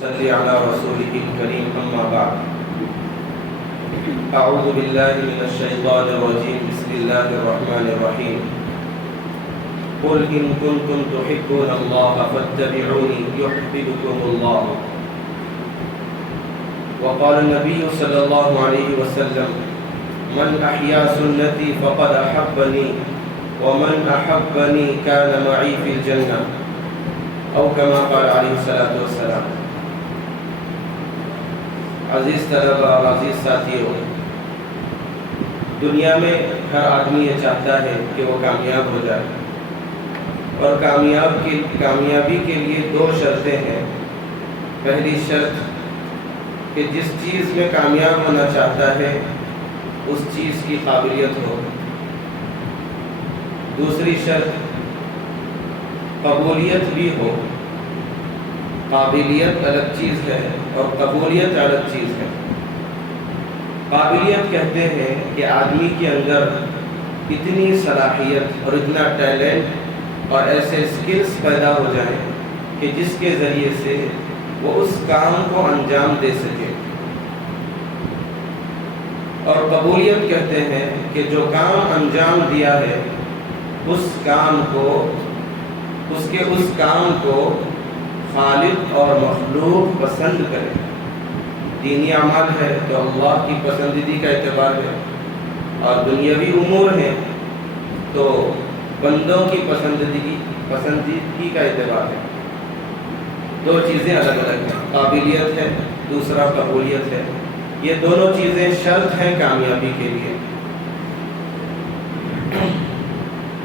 صلی علی رسولہ الکریم اما بعد اعوذ باللہ من الشیطان الرجیم بسم اللہ الرحمن الرحیم قل ان کنتم تحبون اللہ فاتبعونی یحببکم اللہ وقال النبی صلی اللہ علیہ وسلم من احیا سنتی فقد احبنی ومن احبنی کان معی فی الجنہ او کما قال علیہ الصلوۃ والسلام۔ عزیز طلبہ اور عزیز ساتھیوں، دنیا میں ہر آدمی یہ چاہتا ہے کہ وہ کامیاب ہو جائے، اور کامیابی کے لیے دو شرطیں ہیں۔ پہلی شرط کہ جس چیز میں کامیاب ہونا چاہتا ہے اس چیز کی قابلیت ہو۔ دوسری شرط قبولیت بھی ہو۔ قابلیت الگ چیز ہے اور قبولیت الگ چیز ہے۔ قابلیت کہتے ہیں کہ آدمی کے اندر اتنی صلاحیت اور اتنا ٹیلنٹ اور ایسے سکلز پیدا ہو جائیں کہ جس کے ذریعے سے وہ اس کام کو انجام دے سکے۔ اور قبولیت کہتے ہیں کہ جو کام انجام دیا ہے اس کام کو خالق اور مخلوق پسند کرے۔ دینی اعمال ہے تو اللہ کی پسندیدگی کا اعتبار ہے، اور دنیاوی امور ہیں تو بندوں کی پسندیدگی کا اعتبار ہے۔ دو چیزیں الگ الگ ہیں، قابلیت ہے، دوسرا قبولیت ہے۔ یہ دونوں چیزیں شرط ہیں کامیابی کے لیے۔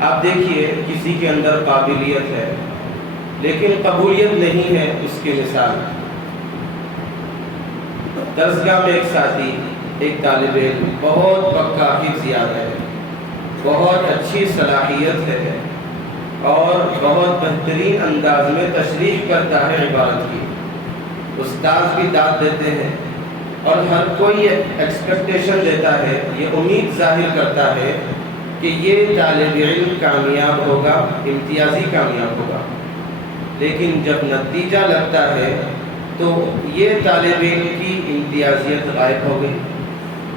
آپ دیکھیے کسی کے اندر قابلیت ہے لیکن قبولیت نہیں ہے، اس کی مثال درسگاہ میں ایک ساتھی، ایک طالب علم بہت پکا حفظ یاد ہے، بہت اچھی صلاحیت ہے اور بہت بہترین انداز میں تشریح کرتا ہے عبارت کی، استاد بھی داد دیتے ہیں اور ہر کوئی ایکسپیکٹیشن دیتا ہے، یہ امید ظاہر کرتا ہے کہ یہ طالب علم کامیاب ہوگا، امتیازی کامیاب ہوگا۔ لیکن جب نتیجہ لگتا ہے تو یہ طالب علم کی امتیازیت غائب ہو گئی۔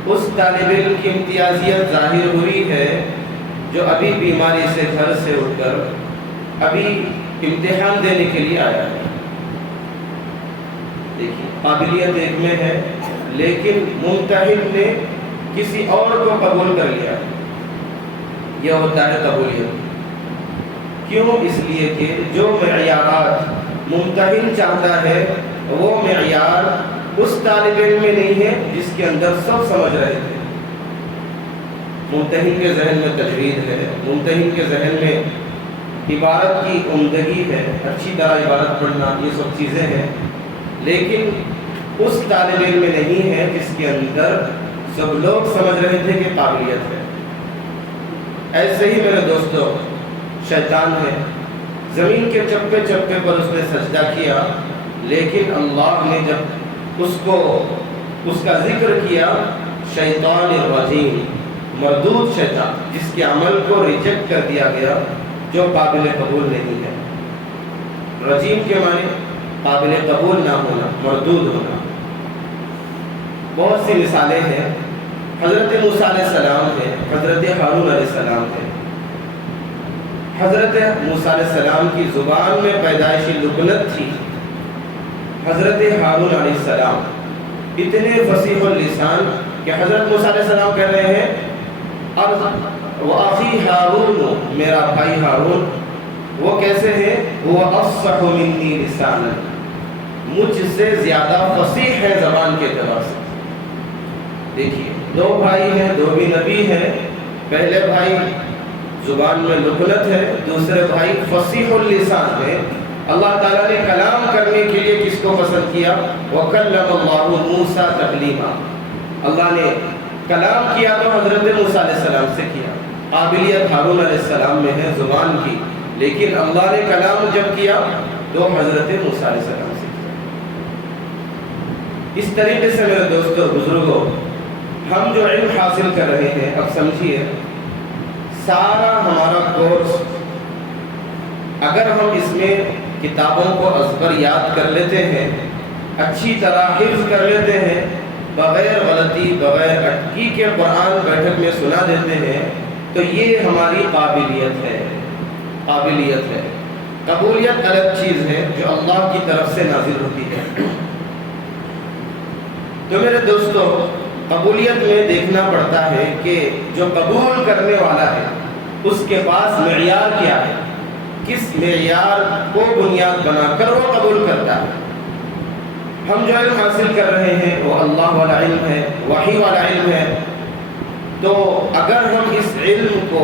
اس طالب علم کی امتیازیت ظاہر ہوئی ہے جو ابھی بیماری سے گھر سے اٹھ کر ابھی امتحان دینے کے لیے آیا ہے۔ دیکھیے قابلیت ایک میں ہے لیکن ممتحن نے کسی اور کو قبول کر لیا ہے، یہ ہوتا ہے قبولیت۔ کیوں؟ اس لیے کہ جو معیارات ممتحن چاہتا ہے وہ معیار اس طالب علم میں نہیں ہے جس کے اندر سب سمجھ رہے تھے۔ ممتحن کے ذہن میں تجوید ہے، ممتحن کے ذہن میں عبارت کی عمدگی ہے، اچھی طرح عبارت پڑھنا، یہ سب چیزیں ہیں، لیکن اس طالب علم میں نہیں ہے جس کے اندر سب لوگ سمجھ رہے تھے کہ قابلیت ہے۔ ایسے ہی میرے دوستو شیطان ہے، زمین کے چپے چپے پر اس نے سجدہ کیا، لیکن اللہ نے جب اس کا ذکر کیا، شیطان الرجیم، مردود شیطان، جس کے عمل کو ریجیکٹ کر دیا گیا، جو قابل قبول نہیں ہے۔ رجیم کے معنی قابل قبول نہ ہونا، مردود ہونا۔ بہت سی مثالیں ہیں، حضرت موسیٰ علیہ السلام ہے، حضرت ہارون علیہ السلام ہے۔ حضرت موسیٰ علیہ السلام کی زبان میں پیدائشی لکنت تھی، حضرت ہارون علیہ السلام اتنے فصیح اللسان کہ حضرت موسیٰ علیہ السلام کہہ رہے ہیں وَأَخِي ہارون، میرا بھائی ہارون، وہ کیسے ہیں؟ وہ افصح منی لسانا، مجھ سے زیادہ فصیح ہے زبان کے اعتبار سے۔ دیکھیے دو بھائی ہیں، دو بھی نبی ہیں، پہلے بھائی زبان میں لکنت ہے، دوسرے بھائی فصیح اللسان ہے۔ اللہ تعالیٰ نے کلام کرنے کے لیے کس کو پسند کیا؟ وَكَلَّمَ اللَّهُ مُوسَىٰ تَكْلِيمًا، اللہ نے کلام کیا تو حضرت موسیٰ علیہ السلام سے کیا۔ قابلیت ہارون علیہ السلام میں ہے زبان کی، لیکن اللہ نے کلام جب کیا تو حضرت موسیٰ علیہ السلام سے کیا۔ اس طریقے سے میرے دوستو بزرگوں، ہم جو علم حاصل کر رہے ہیں، اب سمجھیے سارا ہمارا کورس اگر ہم اس میں کتابوں کو ازبر یاد کر لیتے ہیں اچھی طرح حفظ کر لیتے ہیں، بغیر غلطی بغیر اٹکی کے قرآن بیٹھک میں سنا دیتے ہیں، تو یہ ہماری قابلیت ہے۔ قابلیت ہے، قبولیت الگ چیز ہے جو اللہ کی طرف سے نازل ہوتی ہے۔ تو میرے دوستو، قبولیت میں دیکھنا پڑتا ہے کہ جو قبول کرنے والا ہے اس کے پاس معیار کیا ہے، کس معیار کو بنیاد بنا کر وہ قبول کرتا ہے۔ ہم جو علم حاصل کر رہے ہیں وہ اللہ والا علم ہے، وحی والا علم ہے، تو اگر ہم اس علم کو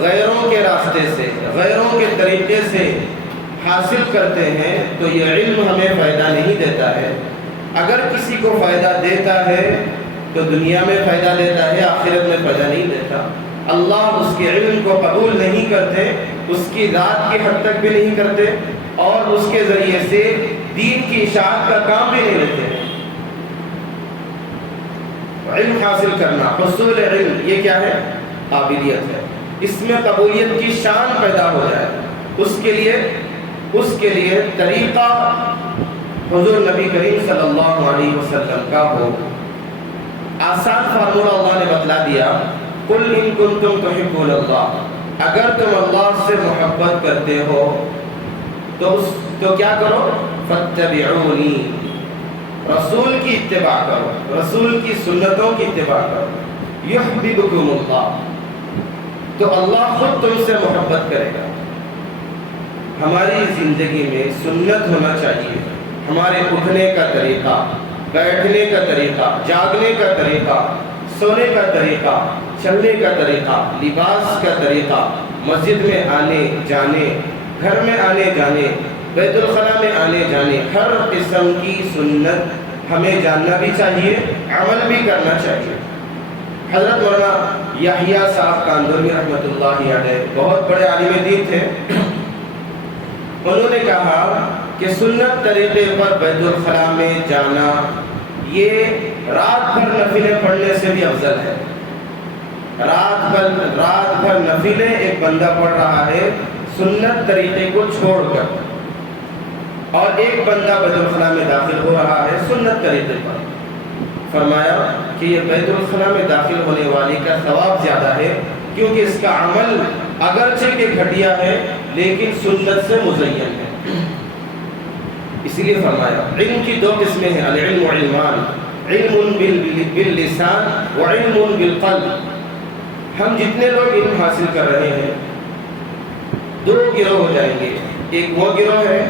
غیروں کے راستے سے، غیروں کے طریقے سے حاصل کرتے ہیں تو یہ علم ہمیں فائدہ نہیں دیتا ہے۔ اگر کسی کو فائدہ دیتا ہے تو دنیا میں فائدہ دیتا ہے، آخرت میں فائدہ نہیں دیتا۔ اللہ اس کے علم کو قبول نہیں کرتے، اس کی ذات کی حد تک بھی نہیں کرتے، اور اس کے ذریعے سے دین کی اشاعت کا کام بھی نہیں لیتے۔ علم حاصل کرنا، حصول علم، یہ کیا ہے؟ قابلیت ہے۔ اس میں قبولیت کی شان پیدا ہو جائے، اس کے لیے طریقہ حضور نبی کریم صلی اللہ علیہ وسلم کا ہو۔ آسان فارمولہ اللہ نے بتلا دیا، قل ان کنتم تحبون اللہ، اگر تم اللہ سے محبت کرتے ہو تو کیا کرو؟ فاتبعونی، رسول کی اتباع کرو، رسول کی سنتوں کی اتباع کرو۔ یحببکم اللہ، تو اللہ خود تم سے محبت کرے گا۔ ہماری زندگی میں سنت ہونا چاہیے، ہمارے اٹھنے کا طریقہ، بیٹھنے کا طریقہ، جاگنے کا طریقہ، سونے کا طریقہ، چلنے کا طریقہ، لباس کا طریقہ، مسجد میں آنے جانے، گھر میں آنے جانے، بیت الخلاء میں آنے جانے، ہر قسم کی سنت ہمیں جاننا بھی چاہیے، عمل بھی کرنا چاہیے۔ حضرت مولانا یحییٰ صاحب کاندھولوی رحمۃ اللہ علیہ بہت بڑے عالم دین تھے۔ انہوں نے کہا کہ سنت طریقے پر بیت الخلاء میں جانا یہ رات بھر نفلیں پڑھنے سے بھی افضل ہے۔ رات بھر نفلیں ایک بندہ پڑھ رہا ہے سنت طریقے کو چھوڑ کر، اور ایک بندہ بیت الخلاء میں داخل ہو رہا ہے سنت طریقے پر۔ فرمایا کہ یہ بیت الخلاء میں داخل ہونے والے کا ثواب زیادہ ہے، کیونکہ اس کا عمل اگرچہ کہ گھٹیا ہے لیکن سنت سے مزین ہے۔ اسی لیے فرمایا علم کی دو قسمیں ہیں، العلم علمان، علم باللسان وعلم بالقلب۔ ہم جتنے لوگ علم حاصل کر رہے ہیں دو گروہ ہو جائیں گے، ایک وہ گروہ ہے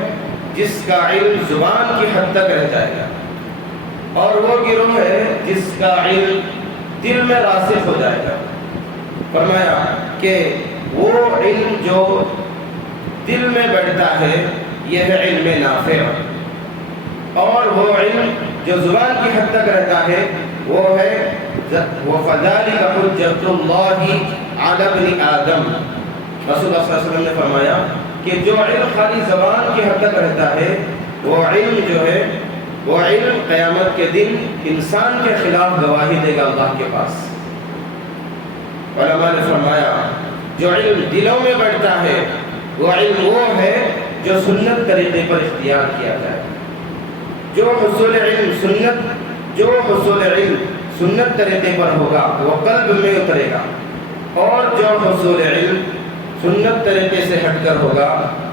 جس کا علم زبان کی حد تک رہ جائے گا، اور وہ گروہ ہے جس کا علم دل میں راسخ ہو جائے گا۔ فرمایا کہ وہ علم جو دل میں بیٹھتا ہے یہ ہے علم نافع، اور وہ علم جو زبان کی حد تک رہتا ہے وہ ہے وَفَذَلِكَ حُجَّةُ اللَّهِ عَلَى ابْنِ آدَمَ۔ رسول اللہ صلی اللہ علیہ وسلم نے فرمایا کہ جو علم خالی زبان کی حد تک رہتا ہے وہ علم جو ہے وہ علم قیامت کے دن انسان کے خلاف گواہی دے گا اللہ کے پاس۔ علماء نے فرمایا جو علم دلوں میں بیٹھتا ہے وہ علم وہ ہے جو سنت طریقے پر اختیار کیا جائے۔ جو حصول علم سنت طریقے پر ہوگا وہ قلب میں اترے گا، اور جو حصول علم سنت طریقے سے ہٹ کر ہوگا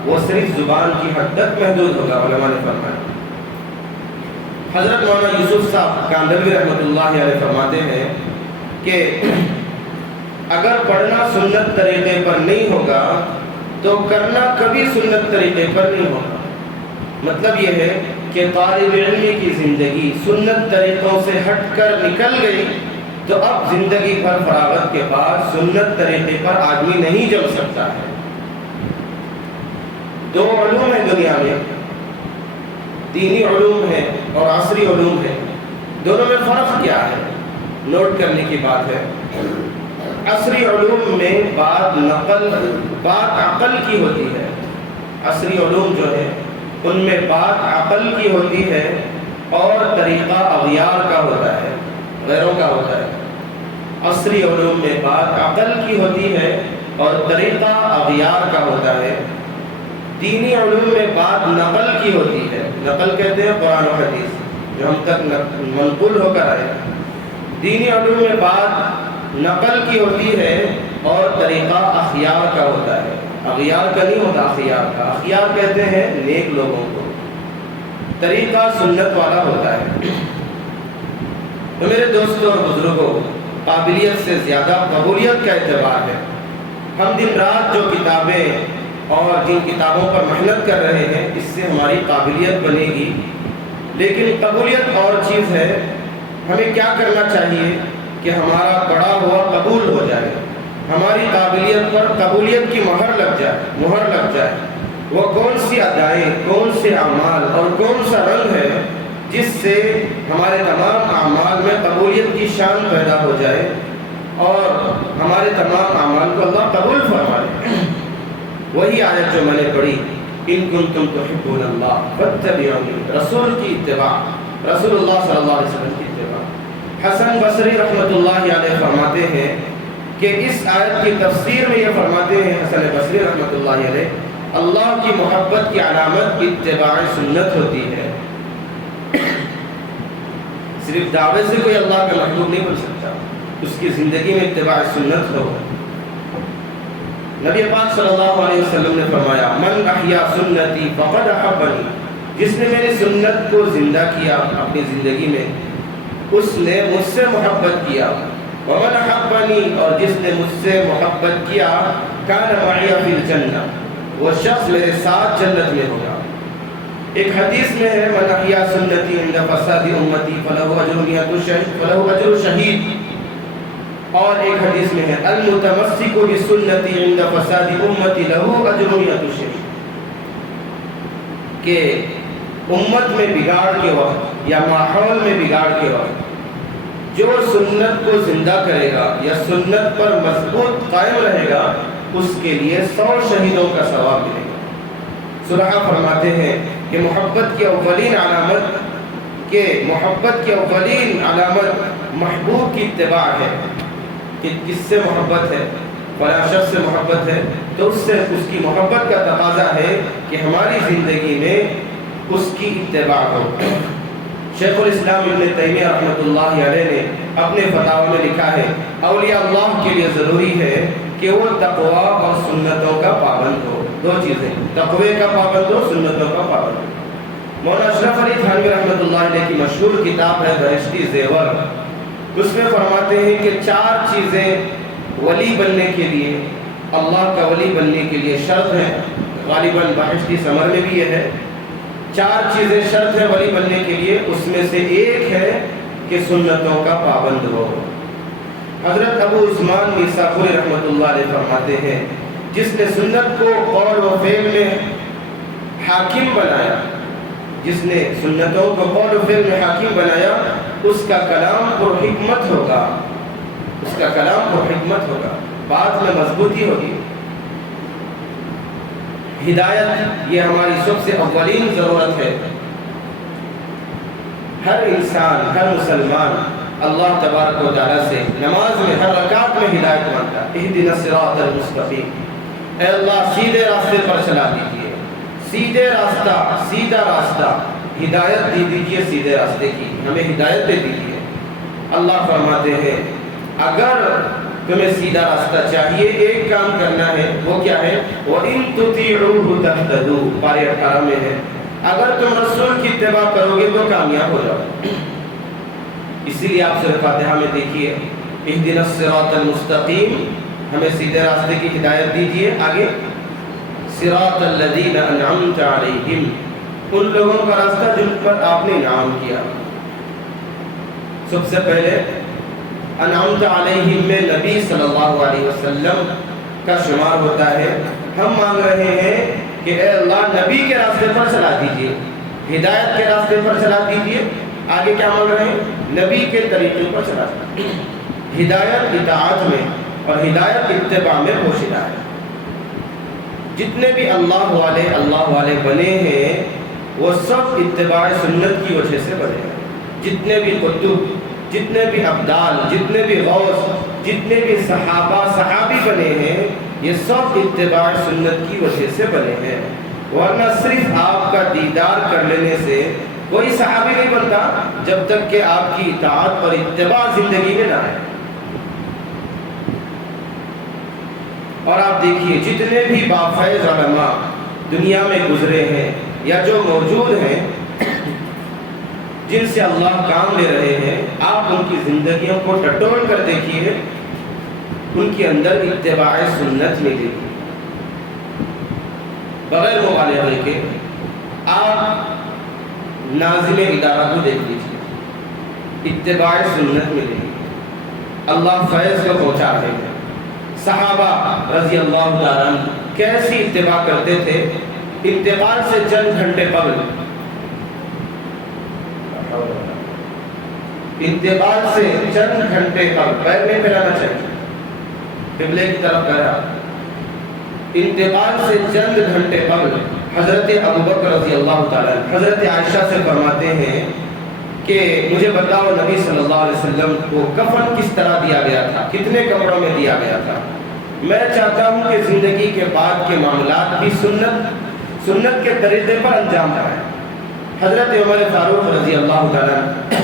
وہ صرف زبان کی حد تک محدود ہوگا۔ علماء نے فرمایا، حضرت مولانا یوسف صاحب کاندھولوی رحمۃ اللہ علیہ فرماتے ہیں کہ اگر پڑھنا سنت طریقے پر نہیں ہوگا تو کرنا کبھی سنت طریقے پر نہیں ہوگا۔ مطلب یہ ہے کہ طالب علم کی زندگی سنت طریقوں سے ہٹ کر نکل گئی تو اب زندگی بھر فراغت کے بعد سنت طریقے پر آدمی نہیں جم سکتا ہے۔ دو علوم ہیں دنیا میں، دینی علوم ہے اور عصری علوم ہے، دونوں میں فرق کیا ہے؟ نوٹ کرنے کی بات ہے۔ عصری علوم میں بات عقل کی ہوتی ہے، عصری علوم جو ہے ان میں بات عقل کی ہوتی ہے اور طریقہ اغیار کا ہوتا ہے، غیروں کا ہوتا ہے۔ عصری علوم میں بات عقل کی ہوتی ہے اور طریقہ اغیار کا ہوتا ہے۔ دینی علوم میں بات نقل کی ہوتی ہے، نقل کہتے ہیں قرآن و حدیث، جو ہم تک منقول ہو کر آئے۔ دینی علوم میں بات نقل کی ہوتی ہے اور طریقہ اخیار کا ہوتا ہے، اغیار کا نہیں ہوتا، اخیار کا۔ اخیار کہتے ہیں نیک لوگوں کو، طریقہ سنت والا ہوتا ہے۔ تو میرے دوستوں اور بزرگوں، قابلیت سے زیادہ قبولیت کا اعتبار ہے۔ ہم دن رات جو کتابیں اور جن کتابوں پر محنت کر رہے ہیں، اس سے ہماری قابلیت بنے گی، لیکن قبولیت اور چیز ہے۔ ہمیں کیا کرنا چاہیے کہ ہمارا پڑھا ہوا قبول ہو جائے، ہماری قابلیت پر قبولیت کی مہر لگ جائے۔ وہ کون سی ادائیں، کون سے اعمال اور کون سا رنگ ہے جس سے ہمارے تمام اعمال میں قبولیت کی شان پیدا ہو جائے اور ہمارے تمام اعمال کو اللہ قبول فرمائے۔ وہی آیت جو میں نے پڑھی، ان کنتم تحبون اللہ فاتبعونی، رسول کی اتباع، رسول اللہ صلی اللہ علیہ وسلم کی اتباع۔ حسن بصری رحمۃ اللہ علیہ فرماتے ہیں کہ اس آیت کی تفسیر میں یہ فرماتے ہیں حسن بصری رحمۃ اللہ علیہ، اللہ کی محبت کی علامت اتباع سنت ہوتی ہے۔ صرف دعوے سے کوئی اللہ کا محبوب نہیں بن سکتا، اس کی زندگی میں اتباع سنت ہو۔ نبی پاک صلی اللہ علیہ وسلم نے فرمایا، من احیا سنتی فقد احبنی، جس نے میری سنت کو زندہ کیا اپنی زندگی میں، اس نے مجھ سے محبت کیا۔ ومن احبنی، اور جس نے مجھ سے محبت کیا، کان معی فی الجنہ، وہ شخص میرے ساتھ جنت میں ہوگا۔ ایک حدیث میں ہے، من احیا سنتی عند فساد امتی فلہ اجر شہید، اور ایک حدیث میں ہے، المتمسک بسنتی عند فساد امتی لہ اجر شہید، کہ امت میں بگاڑ کے وقت یا ماحول میں بگاڑ کے وقت جو سنت کو زندہ کرے گا یا سنت پر مضبوط قائم رہے گا، اس کے لیے 100 شہیدوں کا ثواب ملے گا۔ سرحا فرماتے ہیں کہ محبت کی اولین علامت محبوب کی اتباع ہے، کہ کس سے محبت ہے، فلاں شخص سے محبت ہے تو اس کی محبت کا تقاضا ہے کہ ہماری زندگی میں اس کی اتباع ہو۔ شیخ الاسلام ابن تیمیہ رحمۃ اللہ علیہ نے اپنے فتاوی میں لکھا ہے، اولیاء اللہ کے لیے ضروری ہے کہ وہ تقوی اور سنتوں کا پابند ہو۔ دو چیزیں، تقوی کا پابند ہو، سنتوں کا پابند ہو۔ مولانا اشرف علی تھانوی رحمۃ اللہ علیہ کی مشہور کتاب ہے بہشتی زیور، اس میں فرماتے ہیں کہ 4 چیزیں ولی بننے کے لیے، اللہ کا ولی بننے کے لیے شرط ہے۔ غالباً بہشتی ثمر میں بھی یہ ہے، 4 چیزیں شرط ہے ولی بننے کے لیے، اس میں سے ایک ہے کہ سنتوں کا پابند ہو۔ حضرت ابو عثمان نیسابوری رحمۃ اللہ علیہ فرماتے ہیں، جس نے سنت کو قول و فعل میں حاکم بنایا، جس نے سنتوں کو قول و فعل میں حاکم بنایا، اس کا کلام پر حکمت ہوگا، اس کا کلام پر حکمت ہوگا، بات میں مضبوطی ہوگی۔ ہدایت یہ ہماری سب سے اولین ضرورت ہے۔ ہر انسان، ہر مسلمان اللہ تبارک و تعالیٰ سے نماز میں ہر رکعت میں ہدایت مانگتا ہے، اہدنا الصراط المستقیم، اے اللہ سیدھے راستے پر چلا دیجیے، سیدھے راستہ، سیدھا راستہ، ہدایت دے دیجیے سیدھے راستے کی، ہمیں ہدایت دے دیجیے۔ اللہ فرماتے ہیں اگر تمہیں سیدھا راستہ چاہیے، ایک کام کرنا ہے، وہ کیا ہے؟ وَإِن تُطِيعُوهُ تَهْتَدُوا، پارے 18 میں ہے، اگر تم رسول کی اتباع کرو گے تو کامیاب ہو جاؤ۔ اسی لیے آپ سورۃ فاتحہ میں دیکھیے، اہدنا الصراط المستقیم، ہمیں سیدھے راستے کی ہدایت دیجیے۔ آگے صراط الذین انعمت علیہم، ان لوگوں کا راستہ جن پر آپ نے انعام کیا۔ سب سے پہلے انعمت علیہم میں نبی صلی اللہ علیہ وسلم کا شمار ہوتا ہے۔ ہم مانگ رہے ہیں کہ اے اللہ نبی کے راستے پر چلا دیجیے، ہدایت کے راستے پر چلا دیجیے۔ آگے کیا مانگ رہے ہیں؟ نبی کے طریقے پر چلا دیجیے۔ ہدایت اطاعت میں اور ہدایت اتباع میں پوشیدہ ہے۔ جتنے بھی اللہ والے بنے ہیں وہ سب اتباع سنت کی وجہ سے بنے ہیں۔ جتنے بھی قطب، جتنے بھی ابدال، جتنے بھی غوث، جتنے بھی صحابی بنے ہیں، یہ سب اتباع سنت کی وجہ سے بنے ہیں۔ ورنہ صرف آپ کا دیدار کر لینے سے کوئی صحابی نہیں بنتا جب تک کہ آپ کی اطاعت اور اتباع زندگی میں نہ آئے۔ اور آپ دیکھیے جتنے بھی بافیض علماء دنیا میں گزرے ہیں یا جو موجود ہیں، جن سے اللہ کام لے رہے ہیں، آپ ان کی زندگیوں کو ٹٹول کر دیکھیے، ان کے اندر اتباع سنت ملے گی۔ بغیر مبالغے کے آپ ناظم ادارہ کو دیکھ لیجیے، اتباع سنت ملے گی، اللہ فیض کو پہنچا رہے ہیں۔ صحابہ رضی اللہ تعالیٰ عنہ کیسی اتباع کرتے تھے؟ انتقال سے چند گھنٹے قبل، انتقال سے چند گھنٹے قبل، پیر نہیں پھیلانا چاہیے، قبلے کی طرف گیا، انتقال سے چند گھنٹے قبل حضرت ابوبکر رضی اللہ تعالیٰ عنہ حضرت عائشہ سے فرماتے ہیں کہ مجھے بتاؤ نبی صلی اللہ علیہ وسلم کو کفن کس طرح دیا گیا تھا، کتنے کپڑوں میں دیا گیا تھا؟ میں چاہتا ہوں کہ زندگی کے بعد کے معاملات بھی سنت کے طریقے پر انجام پائیں۔ حضرت عمر فاروق رضی اللہ تعالیٰ عنہ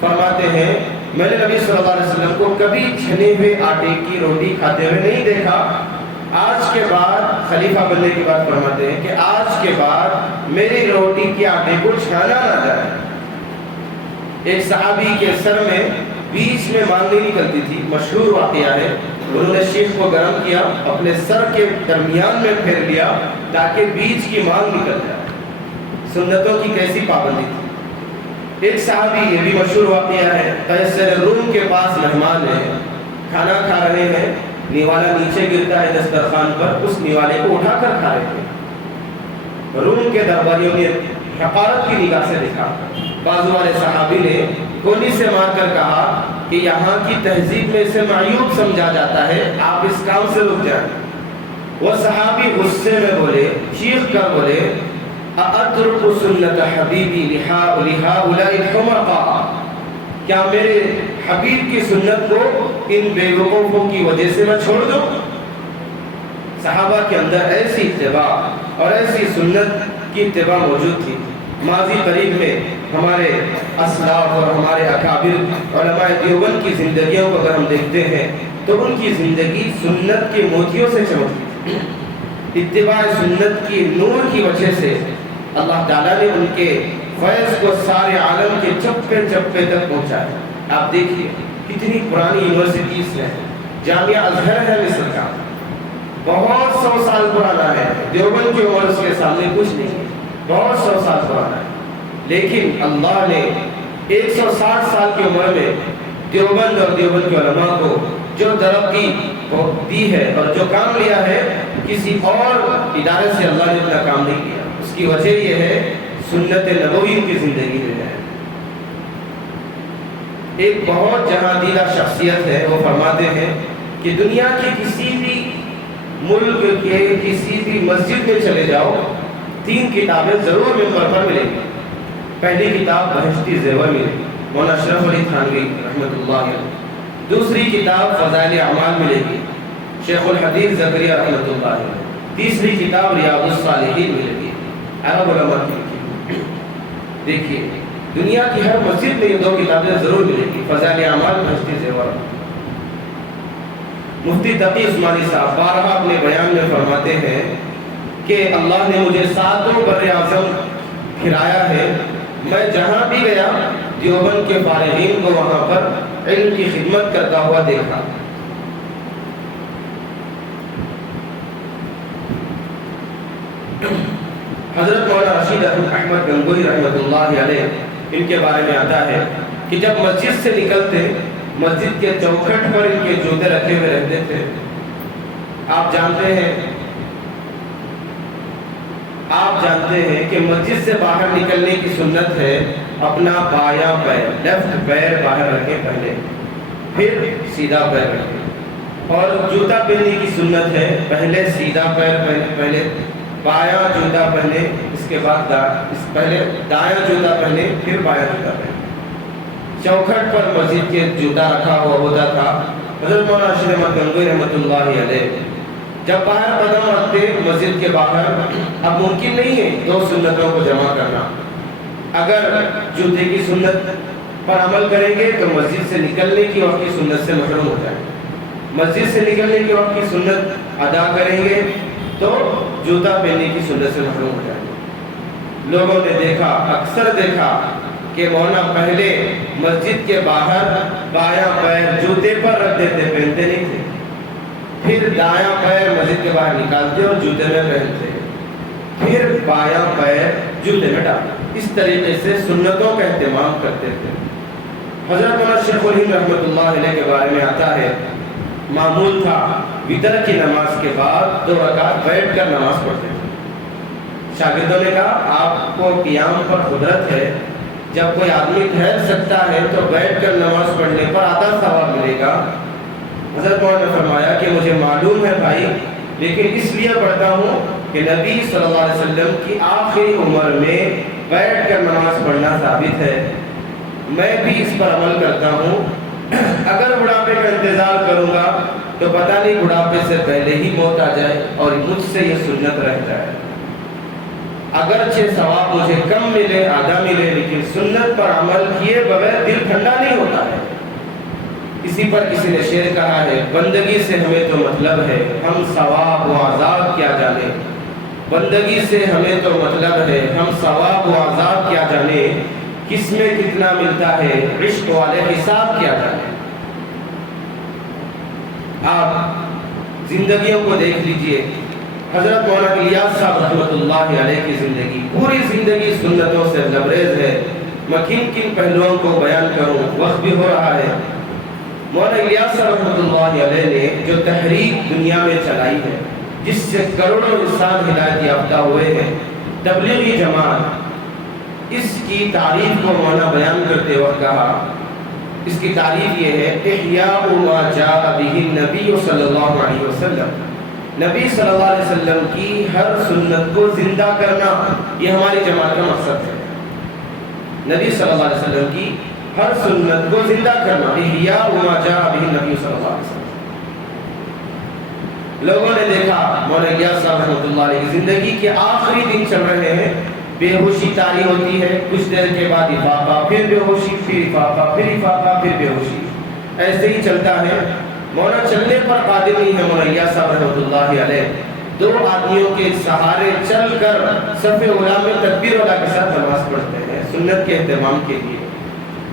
فرماتے ہیں میں نے نبی صلی اللہ علیہ وسلم کو کبھی چھنے ہوئے آٹے کی روٹی کھاتے ہوئے نہیں دیکھا، آج کے بعد خلیفہ بننے کی بات فرماتے ہیں کہ آج کے بعد میری روٹی کے آٹے کو چھانا نہ جائے۔ ایک صحابی کے سر میں بیچ میں مانگ نہیں نکلتی تھی، مشہور واقعہ ہے، انہوں نے شیخ کو گرم کیا، اپنے سر کے درمیان میں پھیر لیا تاکہ بیچ کی مانگ نکل جائے۔ سنتوں کی کیسی پابندی تھی۔ ایک صحابی، یہ بھی مشہور واقعہ ہے، قیصر روم کے پاس مہمان ہیں، کھانا کھا رہے ہیں، نیوالا نیچے گرتا ہے دسترخوان پر، اس نیوالے کو اٹھا کر کھا رہے تھے۔ روم کے درباریوں نے حقارت کی نگاہ سے دیکھا، بازو والے صحابی نے گولی سے مار کر کہا کہ یہاں کی تہذیب میں اسے معیوب سمجھا جاتا ہے، آپ اس کام سے رک جائیں۔ وہ صحابی غصے میں بولے، چیخ کر بولے، اَأَتْرُكُ سُنَّةَ حَبِيبِي لِهَٰؤُلَاءِ الْحُمَقَاءِ، کیا میرے حبیب کی سنت کو ان بے وقوفوں کی وجہ سے میں چھوڑ دوں؟ صحابہ کے اندر ایسی اتباع اور ایسی سنت کی اتباع موجود تھی۔ ماضی قریب میں ہمارے اسلاف اور ہمارے اکابر علماء دیوبند کی زندگیوں کو اگر ہم دیکھتے ہیں تو ان کی زندگی سنت کے موتیوں سے چمکتی تھی۔ اتباع سنت کی نور کی وجہ سے اللہ تعالیٰ نے ان کے فیض کو سارے عالم کے چپے چپے تک پہنچایا۔ آپ دیکھیے کتنی پرانی یونیورسٹیز ہیں، جامعہ ازہر ہے مصر کا، بہت 100 سال پرانا ہے، دیوبند کی عمر اس کے سامنے کچھ نہیں ہے، بہت 100 سال پرانا ہے، لیکن اللہ نے 160 سال کی عمر میں دیوبند اور دیوبند کے علماء کو جو ترقی دی ہے اور جو کام لیا ہے، کسی اور ادارے سے اللہ نے اتنا کام نہیں کیا۔ اس کی وجہ یہ ہے سنت نبوی کی زندگی میں ہے۔ ایک بہت جہاں دیدہ شخصیت ہے، وہ فرماتے ہیں کہ دنیا کی کسی بھی ملک کے کسی بھی مسجد میں چلے جاؤ، 3 کتابیں ضرور ممبر پر ملیں گی۔ پہلی کتاب بہشتی زیور ملے گی، مولانا اشرف علی تھانوی رحمۃ اللہ علیہ۔ دوسری کتاب فضائل اعمال ملے گی، شیخ الحدیث زکریا رحمۃ اللہ علیہ۔ تیسری کتاب ریاض الصالحین ملے گی، عرب علماء کی لکھی۔ دیکھیے دنیا کی ہر مسجد میں یہ 2 کتابیں ضرور ملے گی، فضائل اعمال، بہشتی زیور۔ مفتی تقی عثمانی صاحب بارہا اپنے بیان میں فرماتے ہیں کہ اللہ نے مجھے 7 بر اعظم پھرایا ہے، میں جہاں بھی گیا دیوبند کے فارغین کو وہاں پر علم کی خدمت کرتا ہوا دیکھا۔ حضرت مولانا رشید احمد گنگوہی رحمۃ اللہ علیہ، ان کے بارے میں آتا ہے کہ جب مسجد سے نکلتے مسجد کے چوکھٹ پر ان کے جوتے رکھے ہوئے رہتے تھے۔ آپ جانتے ہیں کہ مسجد سے باہر نکلنے کی سنت ہے اپنا بایاں پیر، لیفٹ پیر باہر رکھیں پہلے، پھر سیدھا پیر رکھیں، اور جوتا پہننے کی سنت ہے پہلے سیدھا پیر پہلے بایاں جوتا پہنے، اس کے بعد پہلے دایاں جوتا پہنے پھر بایاں جوتا پہنے۔ چوکھٹ پر مسجد کے جوتا رکھا ہوا ہوتا تھا۔ حضرت مولانا رشید احمد گنگوہی رحمۃ اللہ علیہ جب باہر قدم رکھتے مسجد کے باہر، اب ممکن نہیں ہے 2 سنتوں کو جمع کرنا، اگر جوتے کی سنت پر عمل کریں گے تو مسجد سے نکلنے کی وقت کی سنت سے محروم ہو جائیں گے، مسجد سے نکلنے کے وقت کی سنت ادا کریں گے تو جوتا پہننے کی سنت سے محروم ہو جائیں گے۔ لوگوں نے دیکھا، اکثر دیکھا کہ مولانا پہلے مسجد کے باہر بایاں پیر جوتے پر رکھ دیتے، پہنتے نہیں تھے، پھر دایاں پیر مسجد کے باہر نکالتے اور جوتے میں پہنتے، پھر بایاں پیر جوتے میں ڈالتے، اس طریقے سے سنتوں کا اہتمام کرتے تھے۔ حضرت مولانا شیخ الہند رحمۃ اللہ علیہ کے بارے میں آتا ہے، معمول تھا وتر کی نماز کے بعد 2 رکعت بیٹھ کر نماز پڑھتے تھے۔ شاگردوں نے کہا آپ کو قیام پر قدرت ہے، جب کوئی آدمی ٹھہر سکتا ہے تو بیٹھ کر نماز پڑھنے پر آدھا ثواب ملے گا۔ حضرت مولانا نے فرمایا کہ مجھے معلوم ہے بھائی، لیکن اس لیے پڑھتا ہوں کہ نبی صلی اللہ علیہ وسلم کی آخری عمر میں بیٹھ کر نماز پڑھنا ثابت ہے، میں بھی اس پر عمل کرتا ہوں۔ اگر بڑھاپے کا انتظار کروں گا تو پتہ نہیں بڑھاپے سے پہلے ہی موت آ جائے اور مجھ سے یہ سنت رہ جائے۔ اگرچہ ثواب مجھے کم ملے، آدھا ملے، لیکن سنت پر عمل کیے بغیر دل ٹھنڈا نہیں ہوتا ہے۔ اسی پر کسی نے شعر کہا ہے، بندگی سے ہمیں تو مطلب ہے، ہم ثواب و عذاب کیا جانے۔ بندگی سے ہمیں تو مطلب ہے، ہم ثواب و عذاب کیا جانے، کس میں کتنا ملتا ہے، عشق والے حساب کیا جانے۔ آپ زندگیوں کو دیکھ لیجئے، حضرت مولانا الیاس صاحب رحمۃ اللہ علیہ کی زندگی پوری زندگی سنتوں سے لبریز ہے۔ میں کن کن پہلوؤں کو بیان کروں، وقت بھی ہو رہا ہے۔ مولانا الیاس صاحب رحمۃ اللہ علیہ نے جو تحریک دنیا میں چلائی ہے، جس سے کروڑوں انسان ہدایت یافتہ ہوئے ہیں، تبلیغی جماعت، اس کی تعریف کو مولانا بیان کرتے وقت کہا، اس کی تعریف یہ ہے، احیاء ما جاء بہ النبی صلی اللہ علیہ وسلم، نبی صلی اللہ علیہ وسلم کی ہر سنت کو زندہ کرنا، یہ ہماری جماعت کا مقصد ہے۔ نبی صلی اللہ علیہ وسلم کی ہر سنت کو زندہ کرنا، احیاء ما جاء بہ النبی صلی اللہ علیہ وسلم۔ لوگوں نے دیکھا مولانا الیاس صاحب رحمۃ اللہ علیہ کی زندگی کے آخری دن چل رہے ہیں، بے ہوشی طاری ہوتی ہے، کچھ دیر کے بعد افاقہ، پھر بے ہوشی، پھر افاقہ، پھر افاقہ، پھر بے ہوشی، ایسے ہی چلتا ہے۔ مولانا چلنے پر قادر نہیں ہے مولانا الیاس صاحب رحمۃ اللہ علیہ، 2 آدمیوں کے سہارے چل کر صف اولیٰ میں تکبیر اولیٰ کے ساتھ نماز پڑھتے ہیں سنت کے اہتمام کے لیے۔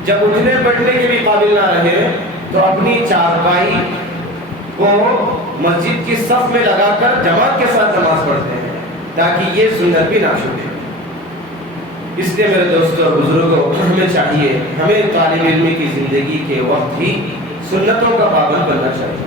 جب اٹھنے بیٹھنے کے بھی قابل نہ رہے تو اپنی چارپائی کو مسجد کی صف میں لگا کر جماعت کے ساتھ نماز پڑھتے ہیں تاکہ یہ سنت بھی نہ چھوٹے۔ اس لیے میرے دوستوں اور بزرگوں، ہمیں چاہیے، ہمیں طالب علم کی زندگی کے وقت ہی سنتوں کا پابند بننا چاہیے۔